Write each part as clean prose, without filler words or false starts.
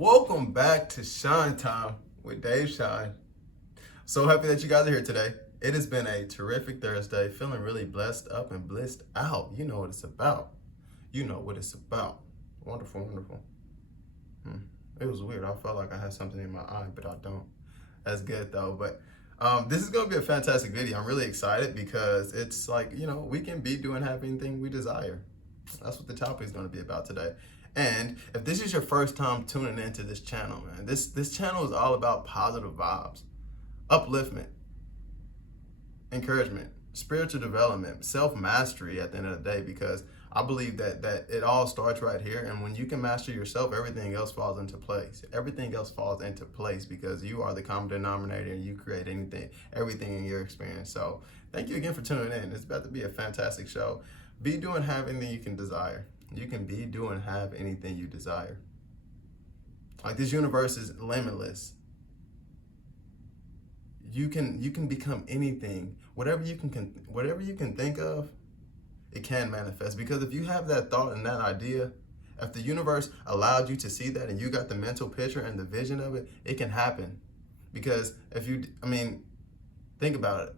Welcome back to Shine Time with Dave Shine. So happy that you guys are here today. It has been a terrific Thursday, feeling really blessed up and blissed out. You know what it's about. You know what it's about. Wonderful, wonderful. It was weird. I felt like I had something in my eye, but I don't. That's good though. But this is going to be a fantastic video. I'm really excited because it's like, we can be doing, have anything we desire. That's what the topic is going to be about today. And if this is your first time tuning into this channel, man, this channel is all about positive vibes, upliftment, encouragement, spiritual development, self-mastery at the end of the day, because I believe that it all starts right here. And when you can master yourself, everything else falls into place. Everything else falls into place because you are the common denominator and you create everything in your experience. So thank you again for tuning in. It's about to be a fantastic show. Be, doing, have anything you can desire. You can be, do, and have anything you desire. Like, this universe is limitless. You can become anything. Whatever you can think of, it can manifest. Because if you have that thought and that idea, if the universe allowed you to see that and you got the mental picture and the vision of it, it can happen. Because think about it.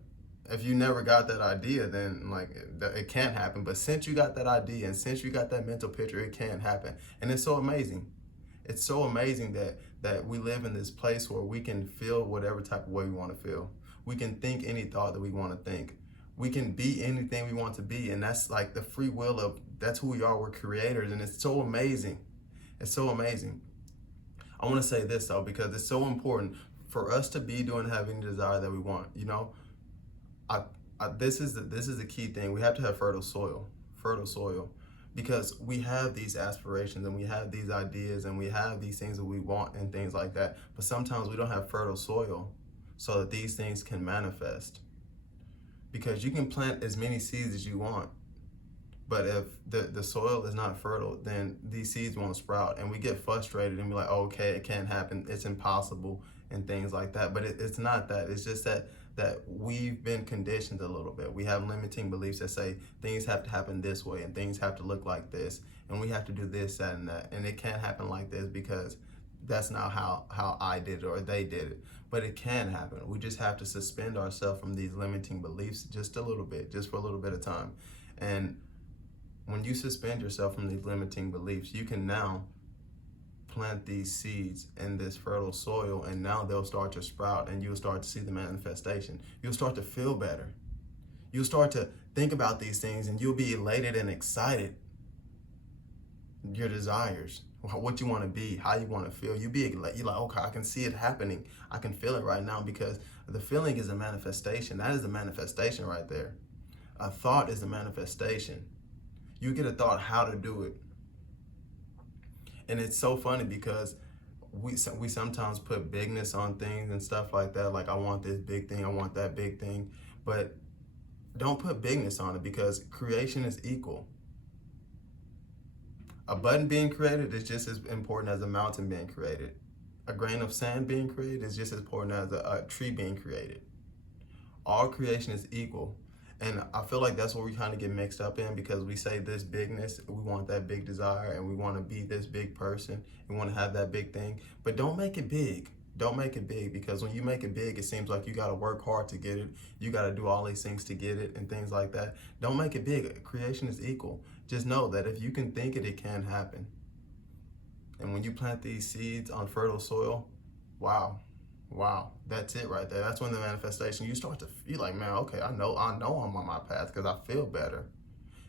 If you never got that idea, then it can't happen. But since you got that idea and since you got that mental picture, it can happen. And it's so amazing. It's so amazing that we live in this place where we can feel whatever type of way we want to feel. We can think any thought that we want to think. We can be anything we want to be. And that's like the free will of, that's who we are. We're creators. And it's so amazing. It's so amazing. I want to say this though, because it's so important for us to be doing, having the desire that we want. This is the key thing. We have to have fertile soil, because we have these aspirations and we have these ideas and we have these things that we want and things like that. But sometimes we don't have fertile soil so that these things can manifest. Because you can plant as many seeds as you want, but if the soil is not fertile, then these seeds won't sprout. And we get frustrated and be like, oh, okay, it can't happen, it's impossible, and things like that. But it's not that. It's just that we've been conditioned a little bit. We have limiting beliefs that say things have to happen this way and things have to look like this and we have to do this, that, and that. And it can't happen like this because that's not how I did it or they did it. But it can happen. We just have to suspend ourselves from these limiting beliefs just a little bit, just for a little bit of time. And when you suspend yourself from these limiting beliefs, you can now plant these seeds in this fertile soil, and now they'll start to sprout and you'll start to see the manifestation. You'll start to feel better. You'll start to think about these things and you'll be elated and excited. Your desires, what you want to be, how you want to feel. You're like, okay, I can see it happening. I can feel it right now, because the feeling is a manifestation. That is a manifestation right there. A thought is a manifestation. You get a thought how to do it. And it's so funny because we sometimes put bigness on things and stuff like that. Like, I want this big thing, I want that big thing. But don't put bigness on it, because creation is equal. A button being created is just as important as a mountain being created. A grain of sand being created is just as important as a tree being created. All creation is equal. And I feel like that's where we kind of get mixed up in, because we say this bigness, we want that big desire and we want to be this big person. We want to have that big thing, but don't make it big. Don't make it big, because when you make it big, it seems like you got to work hard to get it. You got to do all these things to get it and things like that. Don't make it big. Creation is equal. Just know that if you can think it, it can happen. And when you plant these seeds on fertile soil, wow, that's it right there. That's when the manifestation, you start to feel like, man, okay, I know I'm on my path because I feel better.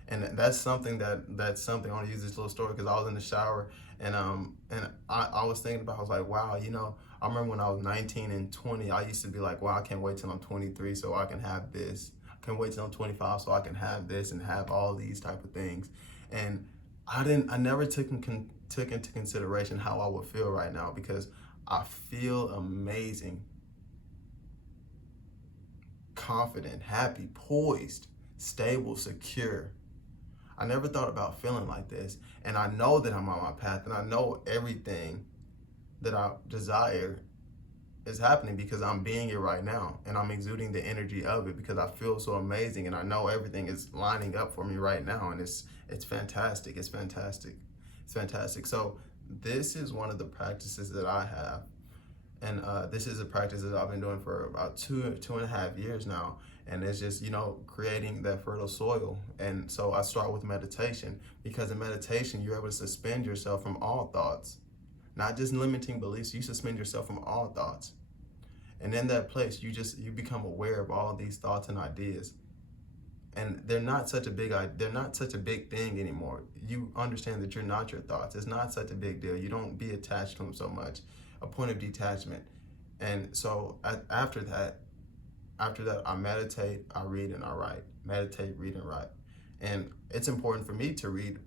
And that's something I want to use this little story, because I was in the shower and I was thinking about, I was like, wow, I remember when I was 19 and 20, I used to be like, wow, I can't wait till I'm 23 so I can have this. I can't wait till I'm 25 so I can have this and have all these type of things. And I never took into consideration how I would feel right now, because I feel amazing, confident, happy, poised, stable, secure. I never thought about feeling like this. And I know that I'm on my path, and I know everything that I desire is happening because I'm being it right now, and I'm exuding the energy of it because I feel so amazing, and I know everything is lining up for me right now, and it's fantastic. It's fantastic. So this is one of the practices that I have. And this is a practice that I've been doing for about 2.5 years now. And it's just, creating that fertile soil. And so I start with meditation, because in meditation, you're able to suspend yourself from all thoughts, not just limiting beliefs. You suspend yourself from all thoughts. And in that place, you become aware of all of these thoughts and ideas. And they're not such a big thing anymore. You understand that you're not your thoughts. It's not such a big deal. You don't be attached to them so much. A point of detachment. And so after that, I meditate, I read, and I write. Meditate, read, and write. And it's important for me to read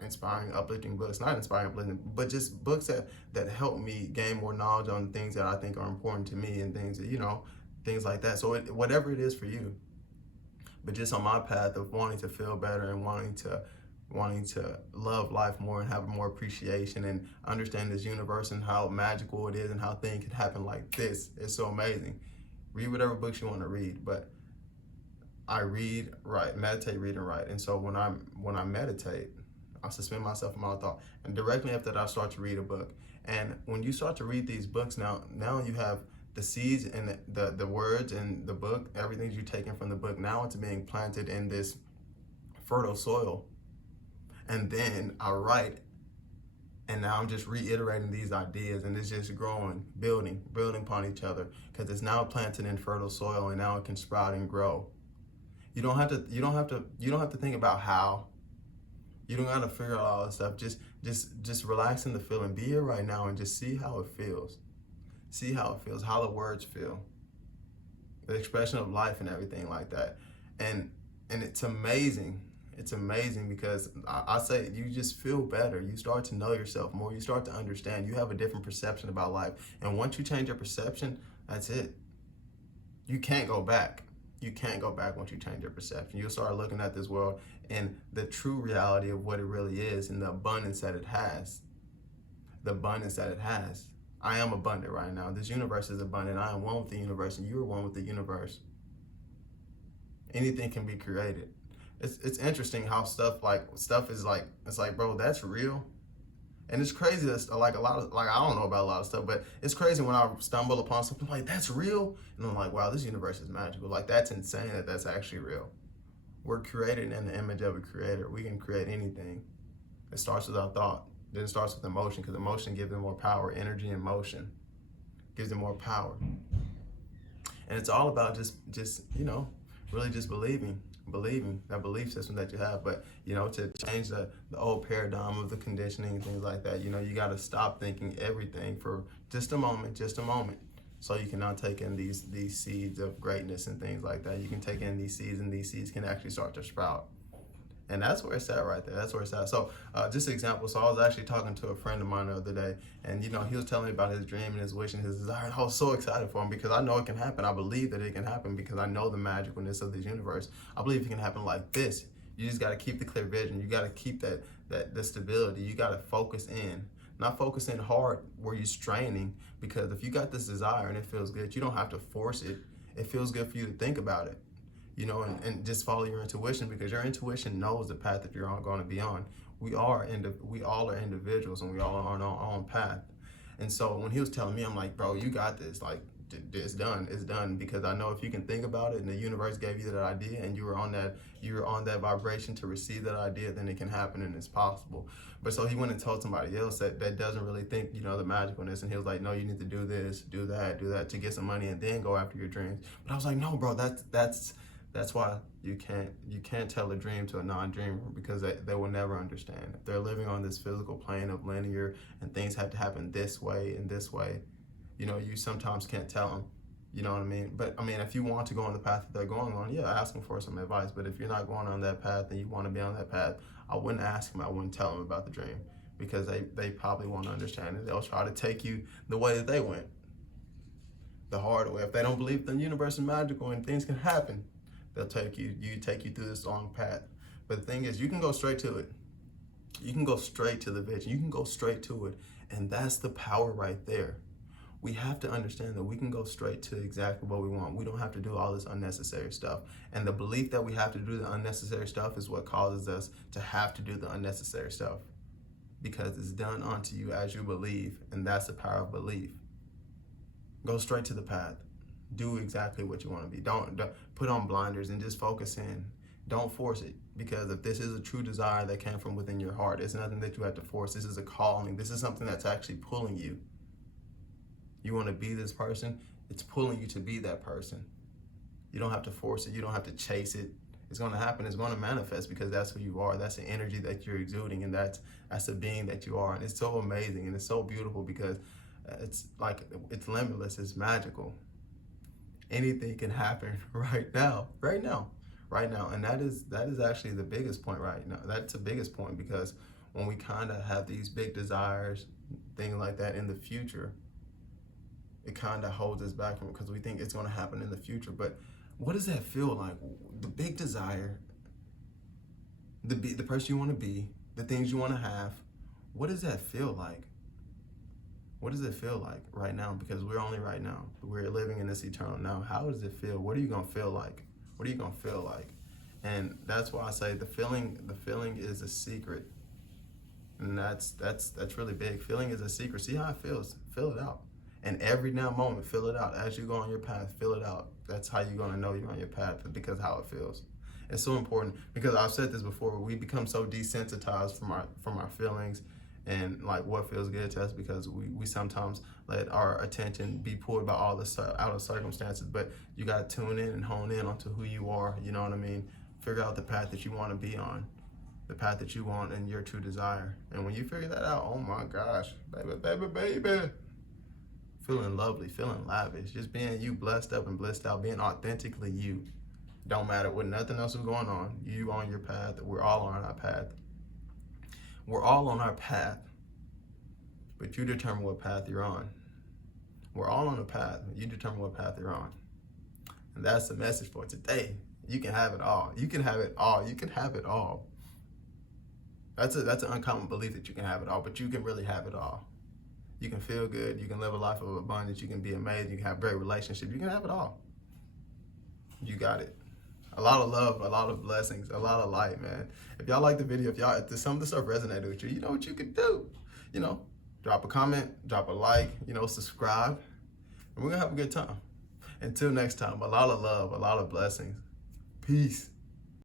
inspiring, uplifting books. Not inspiring, uplifting, but just books that help me gain more knowledge on things that I think are important to me, and things that, things like that. So whatever it is for you. But just on my path of wanting to feel better and wanting to love life more and have more appreciation and understand this universe and how magical it is and how things can happen like this. It's so amazing. Read whatever books you want to read, but I read, write, meditate, read, and write. And so when I meditate, I suspend myself from all thought, and directly after that, I start to read a book. And when you start to read these books, now you have the seeds and the words in the book, everything you're taking from the book, now it's being planted in this fertile soil. And then I write, and now I'm just reiterating these ideas, and it's just growing, building upon each other, because it's now planted in fertile soil, and now it can sprout and grow. You don't have to think about how. You don't got to figure out all this stuff. Just relax in the feeling. Be here right now and just see how it feels. See how it feels, how the words feel, the expression of life and everything like that. And it's amazing. It's amazing, because I say you just feel better. You start to know yourself more. You start to understand. You have a different perception about life. And once you change your perception, that's it. You can't go back. You can't go back once you change your perception. You'll start looking at this world and the true reality of what it really is, and the abundance that it has. The abundance that it has. I am abundant right now. This universe is abundant. I am one with the universe, and you are one with the universe. Anything can be created. It's interesting how stuff is like, it's like, bro, that's real. And it's crazy that I don't know about a lot of stuff, but it's crazy when I stumble upon something like, that's real. And I'm like, wow, this universe is magical. Like, that's insane that that's actually real. We're created in the image of a creator. We can create anything. It starts with our thought. Then it starts with emotion, because emotion gives them more power. Energy and motion gives them more power. And it's all about just really just believing that belief system that you have. But to change the old paradigm of the conditioning and things like that, you got to stop thinking everything for just a moment, so you can now take in these seeds of greatness and things like that. You can take in these seeds, and these seeds can actually start to sprout. And that's where it's at right there. That's where it's at. So just an example. So I was actually talking to a friend of mine the other day, and he was telling me about his dream and his wish and his desire. And I was so excited for him, because I know it can happen. I believe that it can happen, because I know the magicalness of this universe. I believe it can happen like this. You just got to keep the clear vision. You got to keep the stability. You got to focus in. Not focus in hard where you're straining, because if you got this desire and it feels good, you don't have to force it. It feels good for you to think about it. And just follow your intuition, because your intuition knows the path that you're going to be on. We all are individuals, and we all are on our own path. And so when he was telling me, I'm like, bro, you got this. Like, it's done, because I know if you can think about it, and the universe gave you that idea, and you were on that vibration to receive that idea, then it can happen, and it's possible. But so he went and told somebody else that doesn't really think, the magicalness, and he was like, no, you need to do this, do that to get some money, and then go after your dreams. But I was like, no, bro, that's why you can't tell a dream to a non-dreamer, because they will never understand. If they're living on this physical plane of linear, and things have to happen this way and this way, you sometimes can't tell them. You know what I mean? But I mean, if you want to go on the path that they're going on, yeah, ask them for some advice. But if you're not going on that path and you want to be on that path, I wouldn't ask them. I wouldn't tell them about the dream, because they probably won't understand it. They'll try to take you the way that they went, the hard way. If they don't believe the universe is magical and things can happen, they'll take you through this long path. But the thing is, you can go straight to it. You can go straight to the vision. You can go straight to it. And that's the power right there. We have to understand that we can go straight to exactly what we want. We don't have to do all this unnecessary stuff. And the belief that we have to do the unnecessary stuff is what causes us to have to do the unnecessary stuff. because it's done unto you as you believe, and that's the power of belief. Go straight to the path. Do exactly what you want to be. Don't put on blinders and just focus in. Don't force it, because if this is a true desire that came from within your heart, it's nothing that you have to force. This is a calling. This is something that's actually pulling you. You want to be this person, it's pulling you to be that person. You don't have to force it. You don't have to chase it. It's going to happen. It's going to manifest, because that's who you are. That's the energy that you're exuding, and that's the being that you are. And it's so amazing, and it's so beautiful, because it's like, it's limitless. It's magical. Anything can happen right now. And that is actually the biggest point right now. That's the biggest point, because when we kind of have these big desires, things like that in the future, it kind of holds us back from it, because we think it's going to happen in the future. But what does that feel like? The big desire, the person you want to be, the things you want to have, what does that feel like? What does it feel like right now? Because we're only right now. We're living in this eternal now. How does it feel? What are you going to feel like? What are you going to feel like? And that's why I say the feeling is a secret. And that's really big. Feeling is a secret. See how it feels. Feel it out. And every now moment, feel it out. As you go on your path, feel it out. That's how you're going to know you're on your path, because how it feels. It's so important, because I've said this before, we become so desensitized from our feelings and like what feels good to us, because we sometimes let our attention be pulled by all the outer circumstances. But you got to tune in and hone in onto who you are. You know what I mean? Figure out the path that you want to be on, the path that you want and your true desire. And when you figure that out, oh my gosh, baby. Feeling lovely, feeling lavish, just being you, blessed up and blissed out, being authentically you. Don't matter what nothing else is going on. You on your path. We're all on our path. We're all on our path, but you determine what path you're on. We're all on a path. You determine what path you're on. And that's the message for today. You can have it all. You can have it all. You can have it all. That's an uncommon belief, that you can have it all, but you can really have it all. You can feel good. You can live a life of abundance. You can be amazing. You can have great relationships. You can have it all. You got it. A lot of love, a lot of blessings, a lot of light, man. If y'all like the video, if some of the stuff resonated with you, you know what you can do. Drop a comment, drop a like, subscribe, and we're going to have a good time. Until next time, a lot of love, a lot of blessings. Peace.